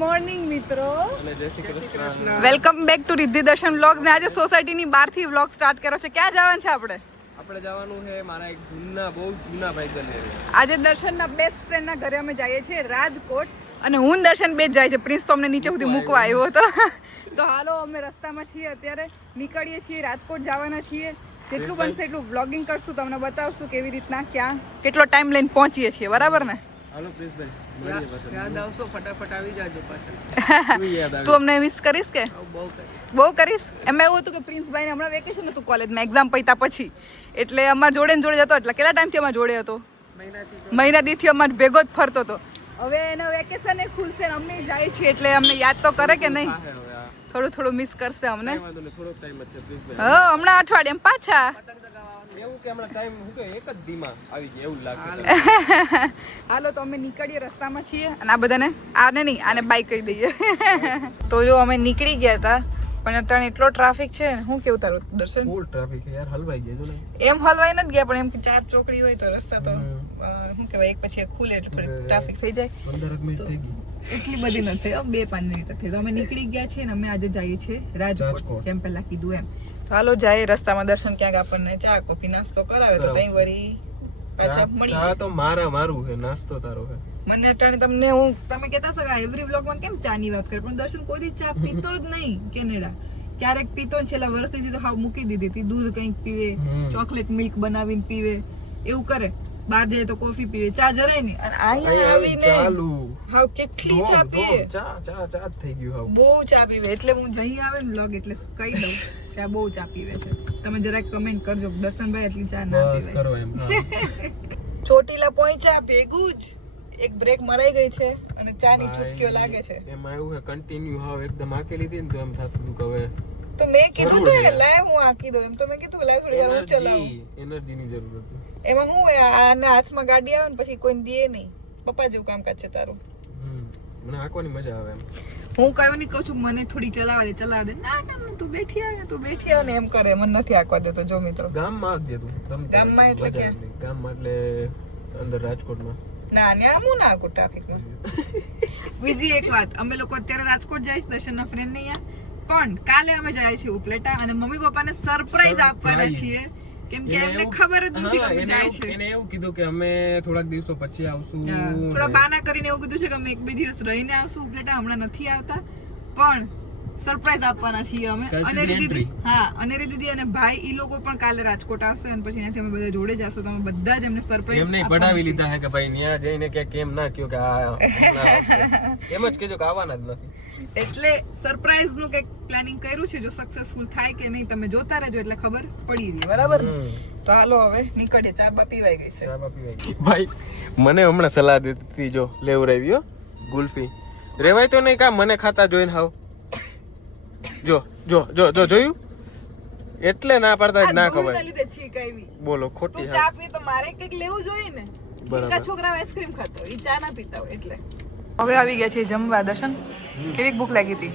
Morning મિત્રો. Welcome back to Riddhi દર્શન blog ને આજે સોસાયટીની બહારથી વ્લોગ સ્ટાર્ટ કર્યો છે. ક્યાં જવાનું છે આપણે? આપણે જવાનું છે મારા એક જૂના બહુ જૂના ભાઈ આજે દર્શનના બેસ્ટ ફ્રેન્ડના ઘરે અમે જઈએ છીએ રાજકોટ. અને હું દર્શન બે જ જાય છે. પ્રિન્સ તો અમને નીચે સુધી મૂકવા આવ્યો. હતો. તો હાલો અમે રસ્તામાં છીએ અત્યારે. નીકળીએ છીએ રાજકોટ જવાના છીએ. જેટલું બનશે એટલું વ્લોગિંગ કરશું તમને બતાવશું કેવી રીતના ક્યાં કેટલો ટાઈમ લઈને પહોંચીએ છીએ. બરાબર ને? હાલો પ્રિન્સભાઈ યાદ આવશો ફટાફટ આવી જાજો પાછળ. તું અમને મિસ કરીશ કે? બહુ કરીશ. એમ એવું હતું કે પ્રિન્સભાઈને હમણાં વેકેશન હતું કોલેજમાં એક્ઝામ પૈતા પછી. એટલે અમાર જોડે ને જોડે જતો એટલે કેટલા ટાઈમથી અમાર જોડે હતો? મહિના દીથી અમાર ભેગો જ ફરતો હતો. હવે એનો વેકેશન એ ખુલશે ને અમે જાય છીએ એટલે અમને યાદ તો કરે કે નહીં? થોડું થોડું મિસ કરશે અમને. ટાઈમ જ છે હા હમણાં અઠવાડિયે પાછા. એવું કે હમણાં ટાઈમ શું કે એક જ ધીમા આવી જાય એવું લાગશે હાલો. તો અમે નીકળીએ રસ્તામાં છીએ અને આ બધાને આને નહીં આને બાઈક કહી દઈએ. તો જો અમે નીકળી ગયા હતા પણ અત્યારે એટલો ટ્રાફિક છે હું કેવું તારું દર્શન? ફૂલ ટ્રાફિક છે યાર હલવાઈ ગયા એમ હલવાઈ નથી ગયા પણ એમ કે ચાર ચોકડી હોય તો રસ્તા તો શું કહેવાય એક પછી એક ખુલે એટલે થોડી ટ્રાફિક થઈ જાય. પંદર એક મિનિટ થઈ ગઈ. એટલી બધી નથી હો, બે પાંચ મિનિટ થઈ. તો અમે નીકળી ગયા છીએ ને અમે આજે જઈએ છીએ રાજકોટ. જેમ પહેલા કીધું એમ. તો હાલો જાય રસ્તામાં દર્શન ક્યાંક આપણને ચા કોફી નાસ્તો કરાવે તો ત્યાં વળી પાછા મળી ચા તો મારા મારું છે નાસ્તો તારો છે. મને અટાણે તમને હું તમે કહેતા છો કે એવરી બ્લોગમાં કેમ ચા ની વાત કરે? પણ દર્શન કોઈ ચા પીતો જ નહીં કેનેડા. ક્યારેક પીતો ને છેલ્લા વર્ષથી તો હાવ મૂકી દીધી હતી. દૂધ કંઈક પીવે ચોકલેટ મિલ્ક બનાવીને પીવે એવું કરે. બહાર જઈએ તો કોફી પીવે ચા જરાય નહીં. અને અહીંયા આવીને ચાલુ. હાવ કેટલી ચા પીએ? ચા ચા ચા થઈ ગયું હાવ. બહુ ચા પીવે એટલે હું જઈ આવે ને બ્લોગ એટલે કહી દઉં કે આ બહુ ચા પીવે છે. તમે જરાક કમેન્ટ કરજો દર્શનભાઈ એટલી ચા ના પીવે કરો એમ ચોટીલા પહોંચ્યા ભેગું જ. એક બ્રેક મરાઈ ગઈ છે અને ચા ની ચુસ્કીઓ લાગે છે. એમાં એવું છે કન્ટિન્યુ હાવ એકદમ આકેલી હતી ને તો એમ થતું હતું કે હવે તો મેં કીધું ને લાય હું આંકી દઉં એમ તો મેં કીધું લાય થોડી વાર હું ચલાવું. એનર્જીની જરૂર હતી. એમાં હું આના હાથમાં ગાડી આવે ને પછી કોઈને દે નહીં. પપ્પા જેવું કામકાજ છે તારું. મને આંકવાની મજા આવે એમ. હું કયો નહીં કહું છું મને થોડી ચલાવવા દે ચલાવવા દે. ના ના તું બેઠી આવે તું બેઠી આવે ને. એમ કરે. મને નથી આંકવા દેતો જો મિત્રો. ગામમાં આપજે તું. તમ તારે. ગામમાં એટલે? આવે. ગામમાં એટલે અંદર રાજકોટમાં. ના ન્યા હું ના આંકું ટ્રાફિકમાં બીજી એક વાત. અમે લોકો અત્યારે રાજકોટ જાય દર્શનના ફ્રેન્ડ ને અહીંયા. પણ કાલે અમે જાય છીએ ઉપલેટા અને મમ્મી પપ્પાને સરપ્રાઈઝ આપવાના. છીએ. કેમ કે એમને ખબર જ નથી કે જાય છે એને એવું કીધું કે અમે થોડાક દિવસો પછી આવશું થોડા બાના કરીને એવું કીધું છે કે અમે એક બે દિવસ રહીને આવશું ઉપલેટા હમણાં નથી આવતા. પણ સરપ્રાઈઝ આપવાના છીએ અમે. અને દીદી હા અને દીદી અને ભાઈ ઈ લોકો પણ કાલે રાજકોટ આવશે અને પછી ત્યાંથી અમે બધા જોડે જશું. તો અમે બધા જ એમને સરપ્રાઈઝ એમને પડાવી લીધા હે કે ભાઈ ન્યા જઈને કે કેમ ના કયો કે આ એમ જ કેજો કે આવવાના જ નથી. એટલે સરપ્રાઈઝનું કંઈક પ્લાનિંગ કર્યું છે જો સક્સેસફુલ થાય કે નહીં તમે જોતા રહેજો એટલે ખબર પડી રહી બરાબર ને? તો હાલો હવે નીકળીએ ચા બા પીવાઈ ગઈ છે. ચા બા પીવાઈ ગઈ. ભાઈ મને હમણાં સલાહ દીધી જો લેવરાવ્યો ગુલ્ફી. રેવાય તો નહીં કા મને ખાતા જોઈને હાવ જો જો જો જો જોયું? એટલે ના પાડતા જ ના આવી. બોલો ખોટી તું ચા પી તો મારે કંઈક લેવું જોઈએ ને? બરાબર. છોકરા આઈસ્ક્રીમ ખાતો ઈ ચા ના પીતા હોય એટલે. હવે આવી ગયા છે જમવા દર્શન. કેવી ભૂખ લાગી હતી?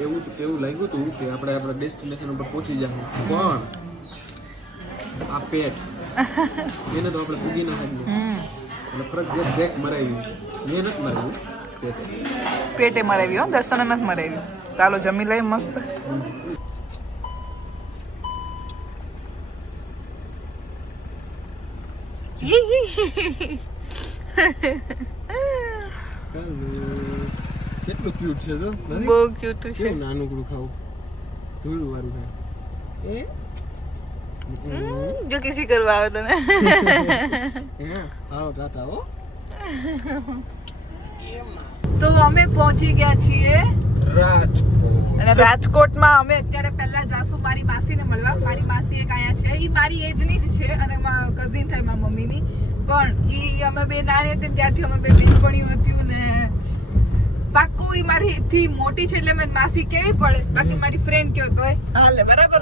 એવું એવું લાગ્યું હતું કે આપણે આપણા ડેસ્ટિનેશન ઉપર પહોંચી જશું પણ આ પેટ એને તો આપણે પૂગી ના શકીએ એટલે ફરજિયાત બ્રેક મરાવી. મેં નથી મરાવ્યું. પેટે મરાવી હો દર્શન નથી મરાવી ચાલો જમી લઈ મસ્ત. કેટલું ક્યુટ છે તો? બહુ ક્યુટ છે. કેવું નાનકડું ખાવું? ધોયું વાળું ખાય. એ? જો કિસી કરવા આવે તને હે આવો ટાટા હો. તો અમે પહોંચી ગયા છીએ. રાજકોટ. અને રાજકોટમાં અમે અત્યારે પહેલા જાસુ મારી માસીને મળવા. મારી માસી એક અહીંયા છે. એ મારી એજની જ છે અને કઝિન થાય મારા મમ્મીની. પણ ઈ અમે બે નાની હતી ત્યારથી અમે બે બેનપણીઓ હતી ને પાક્કું એ મારી થી મોટી છે એટલે મને માસી કેવી પડે. બાકી મારી ફ્રેન્ડ કેવો તોય હાલે બરાબર.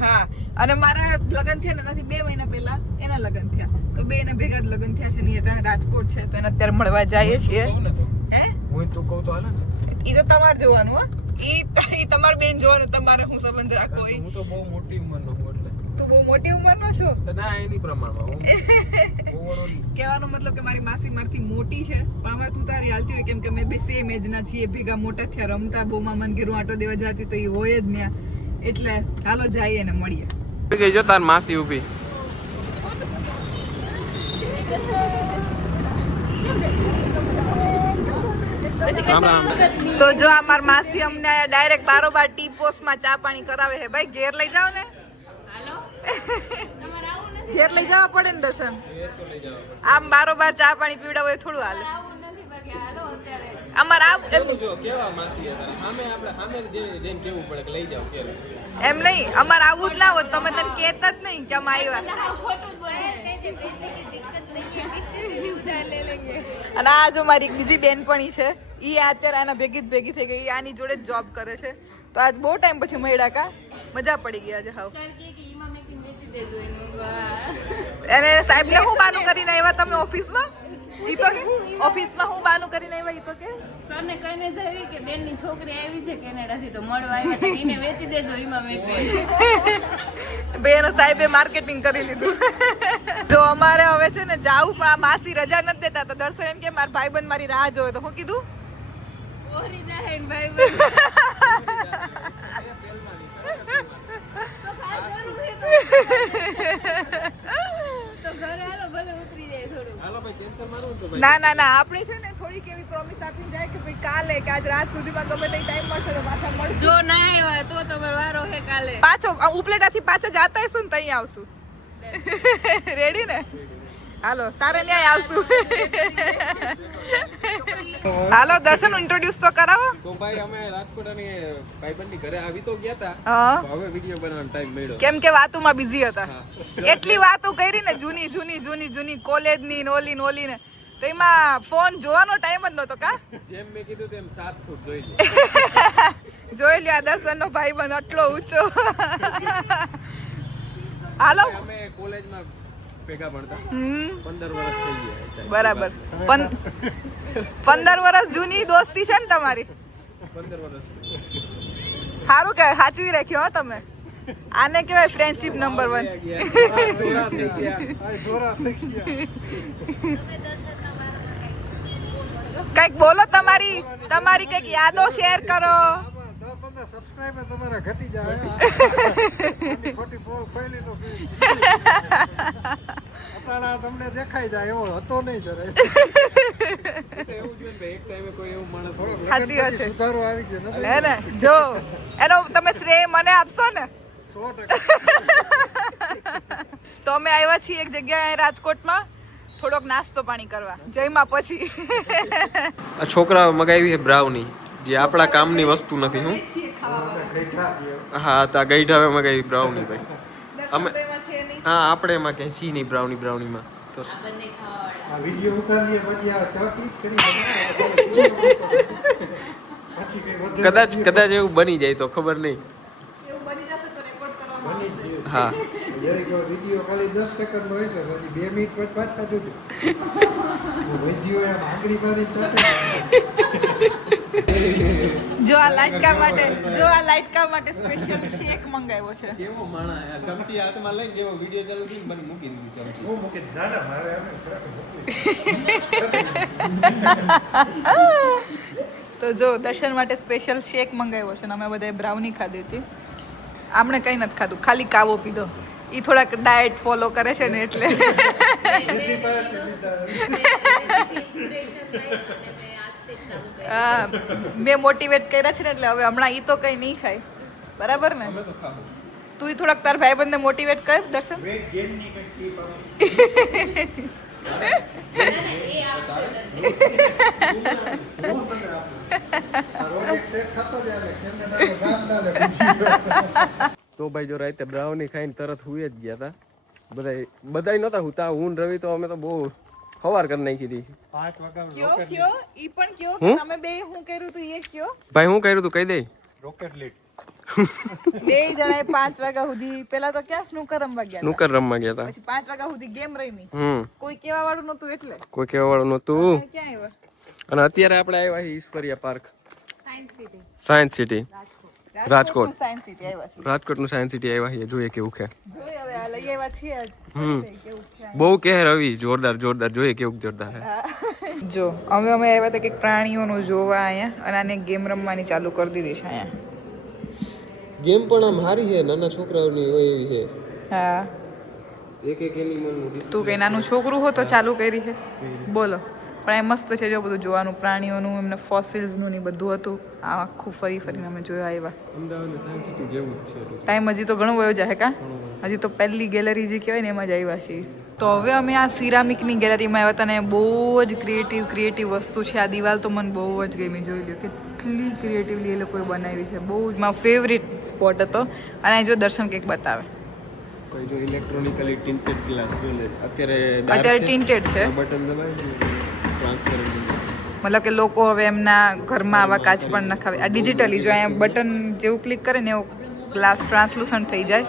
હા. અને મારા લગ્ન થયા ને એનાથી બે મહિના પહેલા એના લગ્ન થયા. તો બે ને ભેગા લગ્ન થયા છે ને એટલે રાજકોટ છે તો એને અત્યારે મળવા જઈએ છીએ. હું? તું કહું તો હાલ ને. ઈ તો તમારે જોવાનું હા. ઈ ઈ તમારે બેન જોવાનું તમારે હું સંબંધ રાખવો હું તો બહુ મોટી ઉંમરનો એટલે. તું બહુ મોટી ઉંમરનો છો? ના એની પ્રમાણમાં હું. કહેવાનો મતલબ કે મારી માસી મારથી મોટી છે પણ આમાં તું તારી હાલતી હોય કેમ કે અમે બે સેમ એજના છીએ ભેગા મોટા થયા રમતા બહુ મામાને ઘેરું આટો દેવા જતી તો એ હોય જ ત્યાં એટલે ચાલો જઈએ ને મળીએ. જો તાર માસી ઊભી. તો જો આ માર માસી અમને ડાયરેક્ટ બારોબાર ટી પોસ્ટમાં ચા પાણી કરાવે છે. ભાઈ ઘેર લઈ જાઓ ને. ઘેર લઈ જવા પડે ને દર્શન? આમ બારોબાર ચા પાણી પીવડાવો એ થોડું હાલે. અમારે આવ એમ જો કેવા માસી હતા સામે આપણે સામે જઈને જઈને કેવું પડે કે લઈ જાઓ કે એમ નહીં અમારે આવું જ ના હોત તમે તને કહેતા જ નહીં કે અમે આવ્યા અને આ જો મારી એક બીજી બેનપણી છે એ અત્યારે આના ભેગી જ ભેગી થઈ ગઈ આની જોડે જ જોબ કરે છે તો આજ બહુ ટાઈમ પછી મળ્યા કા મજા પડી ગઈ આજે હાવ એને સાહેબને હું બાનું કરીને આવ્યા તમે ઓફિસમાં ઈ તો ઓફિસમાં હું બાનું કરીને આવ્યા ઈ તો કે? સરને કહીને જઈ કે બેનની છોકરી આવી છે કેનેડાથી તો મળવા આવી એને વેચી દેજો એમાં મેં બેન સાહેબે માર્કેટિંગ કરી લીધું. તો અમારે હવે છે ને જાવું પણ આ માસી રજા નથી દેતા તો દર્શન એમ કે મારા ભાઈબંધ મારી રાહ જોવે તો હું કીધું? ઓરી જાય ને ભાઈ બંધ. તો ખાસ જરૂર છે તો. તો ઘરે હાલો ભલે ઉતરી જાય થોડું હાલો ભાઈ કેન્સર મારું તો ભાઈ ના ના ના આપણે છે ને થોડીક એવી પ્રોમિસ આપી જાય કે ભાઈ કાલે કે આજ રાત સુધીમાં ગમે તે ટાઈમ મળશે તો પાછા મળશે. જો ના આવ્યા તો તમારો વારો હે કાલે. પાછો ઉપલેટાથી પાછા જાતા હશું ને ત્યાં આવશું. રેડી ને? હાલો તારે ન્યાય આવશું. હાલો દર્શન ઇન્ટ્રોડ્યુસ તો કરાવો. તો ભાઈ અમે રાજકોટ અને ભાઈબંધની ઘરે આવી તો ગયા હતા હવે વિડિયો બનાવવાનો ટાઈમ મળ્યો. કેમ કે વાતોમાં બિઝી હતા. એટલી વાતો કરી ને જૂની જૂની જૂની જૂની કોલેજની નોલી ઓલી ને ઓલી ને. તો એમાં ફોન જોવાનો ટાઈમ જ નહોતો કા? જેમ મેં કીધું તેમ સાત ફૂટ જોઈ લો. જોઈ લ્યો આ ભાઈ બન આટલો ઊંચો. હાલો. અમે કોલેજમાં ભેગા ભણતા. હમ. પંદર વર્ષ થઈ ગયા બરાબર. પંદર વર્ષ જૂની દોસ્તી છે ને તમારી? પંદર વર્ષ સારું કહેવાય સાચવી રાખ્યો હો તમે. આને કહેવાય ફ્રેન્ડશિપ નંબર વન જોરા થઈ ગયા. કંઈક બોલો તમારી તમારી કંઈક યાદો શેર કરો. તમને દેખાઈ જાય એવો હતો નહીં જરા એવું જોઈએ એક ટાઈમે કોઈ એવું માણસ સાચી વાત છે. સુધારો આવી ગયો હે ને જો એનો તમે શ્રેય મને આપશો ને? સો ટકા. તો અમે આવ્યા છીએ એક જગ્યાએ રાજકોટમાં. થોડોક નાસ્તો પાણી કરવા. જયમાં પછી. આ છોકરાઓ મગાવી છે બ્રાઉની. જે આપણા કામની વસ્તુ નથી હું. હા તા ગઈઢાવે મગાવી બ્રાઉની ભાઈ. અમે હા આપણે એમાં ક્યાંય છી નહીં બ્રાઉની બ્રાઉનીમાં. તો આ વીડિયો ઉતારી પછી આ ચટી કરી કઈ કદાચ કદાચ એવું બની જાય તો ખબર નહીં. એવું બની જશે તો રેકોર્ડ કરવામાં બની હા. જ્યારે કે વીડિયો ખાલી દસ સેકન્ડ હોય છે પછી બે મિનિટ પછી પાછા જોજો. વૈદ્યો એમ આંગળી મારી ચટે. જો આ લાઇટકા માટે જો આ લાઇટકા માટે સ્પેશિયલ શેક મંગાવ્યો છે. કેવો માણા ચમચી હાથમાં લઈને જેવો વીડિયો ચાલુ થઈને મને મૂકી દીધું ચમચી. હું મૂકી ના ના મારે એમ તો જો દર્શન માટે સ્પેશિયલ શેક મંગાવ્યો છે અને અમે બધાએ બ્રાઉની ખાધી હતી. આપણે કંઈ નથી ખાધું ખાલી કાવો પીધો. એ થોડાક ડાયટ ફોલો કરે છે ને એટલે. મેં મોટિવેટ કર્યા છે ને એટલે હવે હમણાં એ તો કંઈ નહીં ખાય બરાબર ને? તું એ થોડાક તાર ભાઈબંધને મોટિવેટ કર દર્શન. ખાતો તો ભાઈ જો રાતે બ્રાઉની ખાઈને તરત હુએ જ ગયા હતા બધા બધા નહોતા હુતા. હું ને રવિ તો અમે તો બહુ હવાર કરી નાખી હતી. કયો કયો? ઈ પણ કયો કે તમે બે હું કર્યું તું એ કયો? ભાઈ હું કર્યું તું કહી દે. રોકેટ લીડ બે જણાએ પાંચ વાગ્યા સુધી પેલા તો ક્યાં સ્નૂકર રમવા ગયા. સ્નૂકર રમવા ગયા હતા. પછી પાંચ વાગ્યા સુધી ગેમ રમી. કોઈ કેવા વાળું નતું એટલે. કોઈ કેવા વાળું નહોતું ક્યાં આવ્યા? અને અત્યારે આપણે આવ્યા છીએ Ishwariya park. Science city science city Rajkot. Science city આવ્યા છીએ. રાજકોટનું સાયન્સ સિટી આવ્યા છીએ. જોઈએ કેવું છે. જોઈએ હવે આ લઈ આવ્યા છીએ હમ. બહુ કે રવિ જોરદાર જોરદાર જોઈએ કેવું જોરદાર છે. જો અમે અમે આવ્યા હતા કે પ્રાણીઓનું જોવા અહીંયા અને આને ગેમ રમવાની ચાલુ કરી દીધી છે અહીંયા. ગેમ પણ આમ હારી છે નાના છોકરાઓની હોય એવી છે. હા. એક એક એનિમલનું તું કઈ નાનું છોકરું હો તો ચાલુ કરી છે. બોલો. પણ એ મસ્ત છે જો બધું જોવાનું પ્રાણીઓનું એમને ફોસિલ્સનું ને બધું હતું. આ આખું ફરી ફરીને અમે જોયા આવ્યા. ટાઈમ હજી તો ઘણો વયો જાય કા? હજી તો પહેલી ગેલેરી જે કહેવાય ને એમાં જ આવ્યા છીએ. તો હવે અમે આ સિરામિકની ગેલેરીમાં આવ્યા હતા ને બહુ જ ક્રિએટિવ ક્રિએટિવ વસ્તુ છે. આ દિવાલ તો મને બહુ જ ગમી. જોઈ લ્યો કેટલી ક્રિએટિવલી એ લોકોએ બનાવી છે. બહુ જ મારો ફેવરિટ સ્પોટ હતો. અને જો દર્શન કંઈક બતાવે. જો ઇલેક્ટ્રોનિકલી ટિન્ટેડ ગ્લાસ અત્યારે અત્યારે છે. છે. બટન દબાવી મતલબ કે લોકો હવે એમના ઘરમાં આવા કાચ પણ નખાવે આ ડિજિટલી જો અહીંયા બટન જેવું ક્લિક કરે ને એવું ગ્લાસ ટ્રાન્સલુસન્ટ થઈ જાય.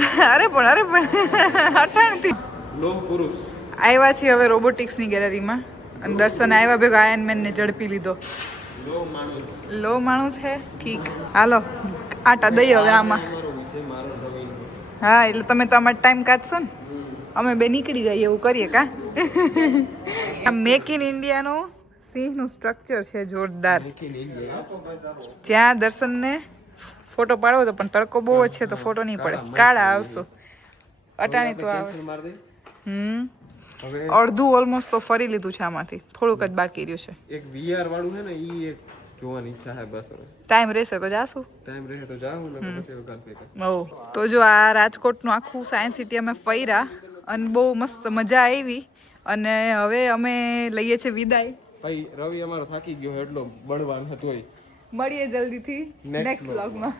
અરે પણ અરે પણ અટાણથી. લોહ પુરુષ. આવ્યા છીએ હવે રોબોટિક્સની ગેલેરીમાં અને દર્શન આવ્યા ભેગો આયન મેનને ઝડપી લીધો. લો માણસ. છે ઠીક. હાલો આટા દઈએ હવે આમાં. હા એટલે તમે તમારો ટાઈમ કાઢશો ને? અમે બે નીકળી જઈએ એવું કરીએ કા? આ મેક ઇન ઇન્ડિયાનું સિંહનું સ્ટ્રક્ચર છે જોરદાર. જ્યાં દર્શનને ફોટો પાડવો તો પણ તડકો બહુ જ છે તો ફોટો નહીં પડે. કાળા આવશો. અટાણી તો આવે હમ. અડધું ઓલમોસ્ટ તો ફરી લીધું છે આમાંથી. થોડુંક જ બાકી રહ્યું છે. એક વીઆર વાળું છે ને ઈ એક જોવાની ઈચ્છા છે બસ ટાઈમ રહેશે તો જાશું. ટાઈમ રહે તો જાઉં ને પછી વગર ફેંકા ઓ તો જો આ રાજકોટનું આખું સાયન્સ સિટી અમે ફર્યા અને બહુ મસ્ત મજા આવી. અને હવે અમે લઈએ છીએ વિદાય. ભાઈ રવિ અમારો થાકી ગયો એટલો બળવાન હતો મળીએ જલ્દીથી નેક્સ્ટ. વ્લોગમાં